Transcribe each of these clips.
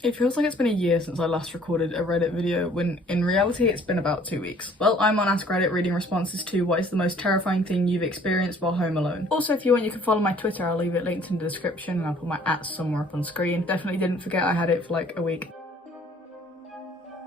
It feels like it's been a year since I last recorded a Reddit video, when in reality it's been about 2 weeks. Well, I'm on AskReddit reading responses to what is the most terrifying thing you've experienced while home alone. Also, if you want, you can follow my Twitter. I'll leave it linked in the description and I'll put my @ somewhere up on screen. Definitely didn't forget I had it for like a week.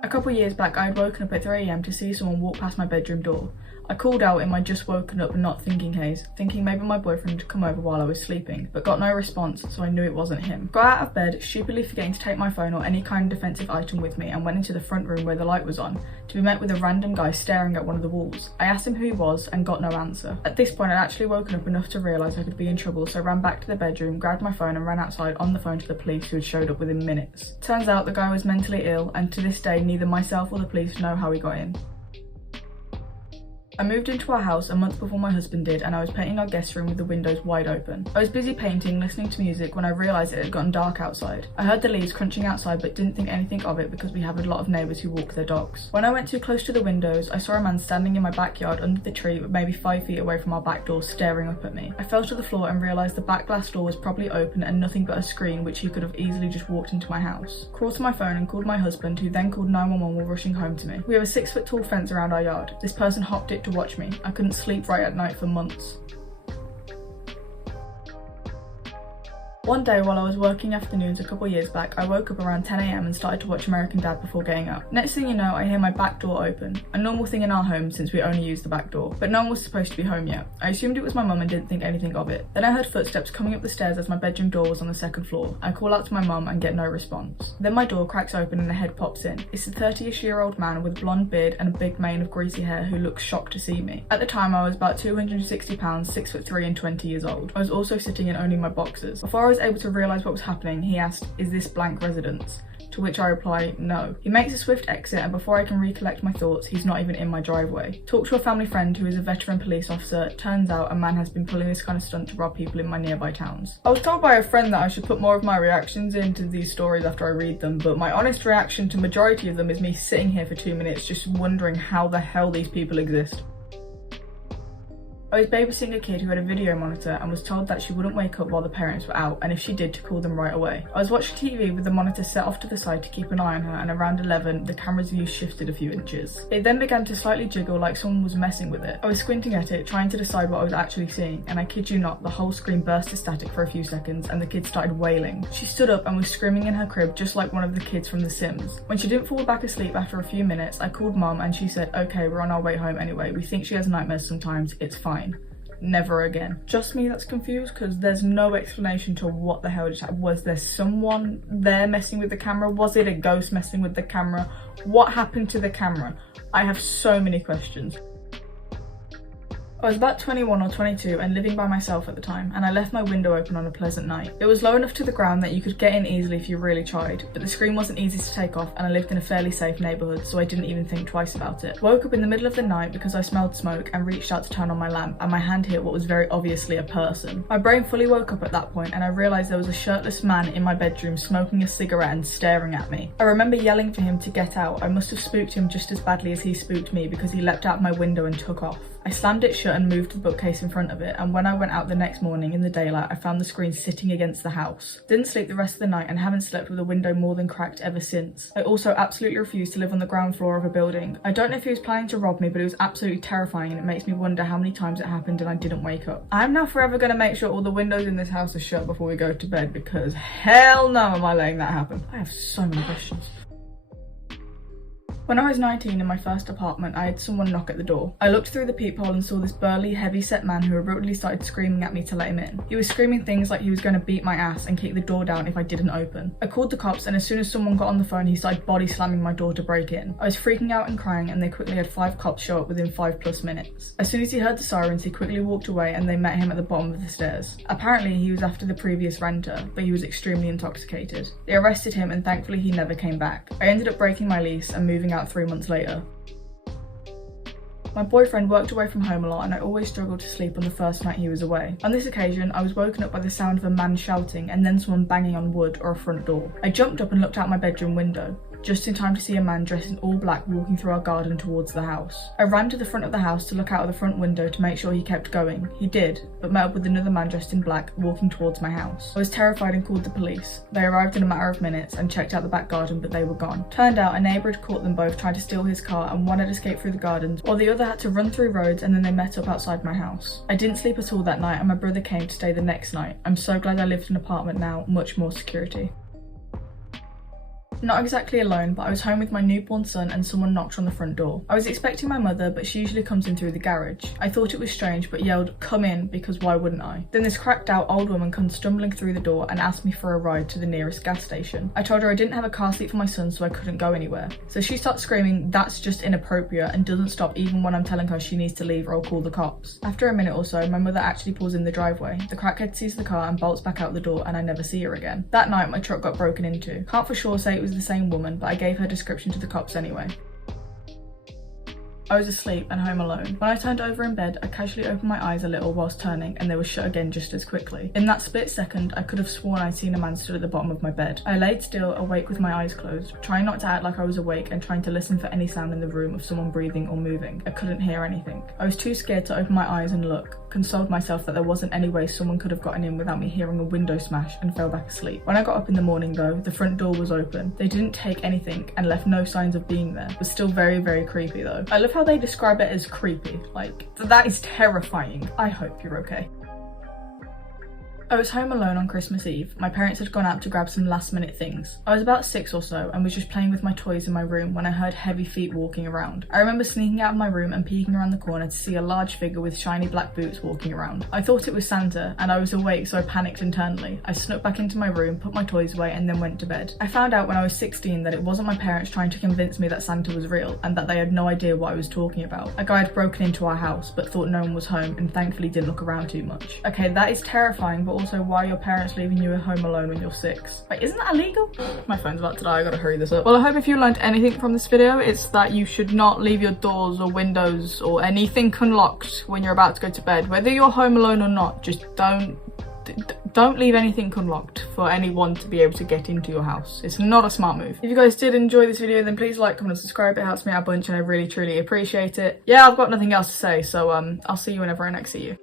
A couple years back, I had woken up at 3 AM to see someone walk past my bedroom door. I called out in my just woken up and not thinking haze, thinking maybe my boyfriend had come over while I was sleeping, but got no response, so I knew it wasn't him. Got out of bed, stupidly forgetting to take my phone or any kind of defensive item with me, and went into the front room where the light was on, to be met with a random guy staring at one of the walls. I asked him who he was and got no answer. At this point, I'd actually woken up enough to realise I could be in trouble, so I ran back to the bedroom, grabbed my phone and ran outside on the phone to the police, who had showed up within minutes. Turns out the guy was mentally ill, and to this day neither myself or the police know how he got in. I moved into our house a month before my husband did, and I was painting our guest room with the windows wide open. I was busy painting, listening to music, when I realised it had gotten dark outside. I heard the leaves crunching outside but didn't think anything of it because we have a lot of neighbours who walk their dogs. When I went too close to the windows, I saw a man standing in my backyard under the tree, maybe 5 feet away from our back door, staring up at me. I fell to the floor and realised the back glass door was probably open and nothing but a screen, which he could have easily just walked into my house. Crawled to my phone and called my husband, who then called 911 while rushing home to me. We have a 6-foot tall fence around our yard. This person hopped it to watch me. I couldn't sleep right at night for months. One day while I was working afternoons a couple years back, I woke up around 10 AM and started to watch American Dad before getting up. Next thing you know, I hear my back door open. A normal thing in our home since we only use the back door, but no one was supposed to be home yet. I assumed it was my mum and didn't think anything of it. Then I heard footsteps coming up the stairs as my bedroom door was on the 2nd floor. I call out to my mum and get no response. Then my door cracks open and a head pops in. It's a 30-ish-year-old man with blonde beard and a big mane of greasy hair who looks shocked to see me. At the time I was about 260 pounds, 6'3" and 20 years old. I was also sitting in only my boxers. Before I was able to realise what was happening, he asked, "Is this blank residence?" To which I reply, "No." He makes a swift exit, and before I can recollect my thoughts, he's not even in my driveway. Talk to a family friend who is a veteran police officer. Turns out a man has been pulling this kind of stunt to rob people in my nearby towns. I was told by a friend that I should put more of my reactions into these stories after I read them, but my honest reaction to majority of them is me sitting here for 2 minutes just wondering how the hell these people exist. I was babysitting a kid who had a video monitor and was told that she wouldn't wake up while the parents were out, and if she did, to call them right away. I was watching TV with the monitor set off to the side to keep an eye on her, and around 11, the camera's view shifted a few inches. It then began to slightly jiggle like someone was messing with it. I was squinting at it, trying to decide what I was actually seeing, and I kid you not, the whole screen burst to static for a few seconds and the kid started wailing. She stood up and was screaming in her crib just like one of the kids from The Sims. When she didn't fall back asleep after a few minutes, I called mum and she said, "Okay, we're on our way home anyway. We think she has nightmares sometimes, it's fine." Never again. Just me that's confused, because there's no explanation to what the hell just happened. Was there someone there messing with the camera? Was it a ghost messing with the camera? What happened to the camera? I have so many questions. I was about 21 or 22 and living by myself at the time, and I left my window open on a pleasant night. It was low enough to the ground that you could get in easily if you really tried, but the screen wasn't easy to take off and I lived in a fairly safe neighbourhood, so I didn't even think twice about it. Woke up in the middle of the night because I smelled smoke and reached out to turn on my lamp, and my hand hit what was very obviously a person. My brain fully woke up at that point and I realised there was a shirtless man in my bedroom smoking a cigarette and staring at me. I remember yelling for him to get out. I must have spooked him just as badly as he spooked me, because he leapt out my window and took off. I slammed it shut and moved the bookcase in front of it, and when I went out the next morning in the daylight, I found the screen sitting against the house. Didn't sleep the rest of the night and haven't slept with a window more than cracked ever since. I also absolutely refused to live on the ground floor of a building. I don't know if he was planning to rob me, but it was absolutely terrifying, and it makes me wonder how many times it happened and I didn't wake up. I'm now forever going to make sure all the windows in this house are shut before we go to bed, because hell no am I letting that happen. I have so many questions. When I was 19 in my first apartment, I had someone knock at the door. I looked through the peephole and saw this burly, heavy-set man who abruptly started screaming at me to let him in. He was screaming things like he was going to beat my ass and kick the door down if I didn't open. I called the cops, and as soon as someone got on the phone, he started body slamming my door to break in. I was freaking out and crying, and they quickly had 5 cops show up within 5+ minutes. As soon as he heard the sirens, he quickly walked away and they met him at the bottom of the stairs. Apparently he was after the previous renter, but he was extremely intoxicated. They arrested him and thankfully he never came back. I ended up breaking my lease and moving out 3 months later. My boyfriend worked away from home a lot, and I always struggled to sleep on the first night he was away. On this occasion, I was woken up by the sound of a man shouting and then someone banging on wood or a front door. I jumped up and looked out my bedroom window. just in time to see a man dressed in all black walking through our garden towards the house. I ran to the front of the house to look out of the front window to make sure he kept going. He did, but met up with another man dressed in black walking towards my house. I was terrified and called the police. They arrived in a matter of minutes and checked out the back garden, but they were gone. Turned out a neighbour had caught them both trying to steal his car, and one had escaped through the gardens while the other had to run through roads, and then they met up outside my house. I didn't sleep at all that night, and my brother came to stay the next night. I'm so glad I lived in an apartment now, much more security. Not exactly alone, but I was home with my newborn son and someone knocked on the front door. I was expecting my mother, but she usually comes in through the garage. I thought it was strange, but yelled, "Come in," because why wouldn't I? Then this cracked out old woman comes stumbling through the door and asked me for a ride to the nearest gas station. I told her I didn't have a car seat for my son, so I couldn't go anywhere. So she starts screaming, "That's just inappropriate," and doesn't stop even when I'm telling her she needs to leave or I'll call the cops. After a minute or so, my mother actually pulls in the driveway. The crackhead sees the car and bolts back out the door, and I never see her again. That night, my truck got broken into. Can't for sure say it was the same woman, but I gave her description to the cops anyway. I was asleep and home alone. When I turned over in bed, I casually opened my eyes a little whilst turning, and they were shut again just as quickly. In that split second, I could have sworn I'd seen a man stood at the bottom of my bed. I laid still, awake with my eyes closed, trying not to act like I was awake and trying to listen for any sound in the room of someone breathing or moving. I couldn't hear anything. I was too scared to open my eyes and look. Consoled myself that there wasn't any way someone could have gotten in without me hearing a window smash, and fell back asleep. When I got up in the morning though, the front door was open. They didn't take anything and left no signs of being there. It was still very, very creepy though. I love how they describe it as creepy. Like, that is terrifying. I hope you're okay. I was home alone on Christmas Eve. My parents had gone out to grab some last minute things. I was about 6 or so and was just playing with my toys in my room when I heard heavy feet walking around. I remember sneaking out of my room and peeking around the corner to see a large figure with shiny black boots walking around. I thought it was Santa and I was awake, so I panicked internally. I snuck back into my room, put my toys away, and then went to bed. I found out when I was 16 that it wasn't my parents trying to convince me that Santa was real and that they had no idea what I was talking about. A guy had broken into our house but thought no one was home and thankfully didn't look around too much. Okay, that is terrifying, but also why are your parents leaving you at home alone when you're 6? Wait, isn't that illegal? My phone's about to die, I gotta hurry this up. Well, I hope if you learned anything from this video, it's that you should not leave your doors or windows or anything unlocked when you're about to go to bed. Whether you're home alone or not, just don't leave anything unlocked for anyone to be able to get into your house. It's not a smart move. If you guys did enjoy this video, then please like, comment, and subscribe. It helps me out a bunch and I really, truly appreciate it. Yeah, I've got nothing else to say, so I'll see you whenever I next see you.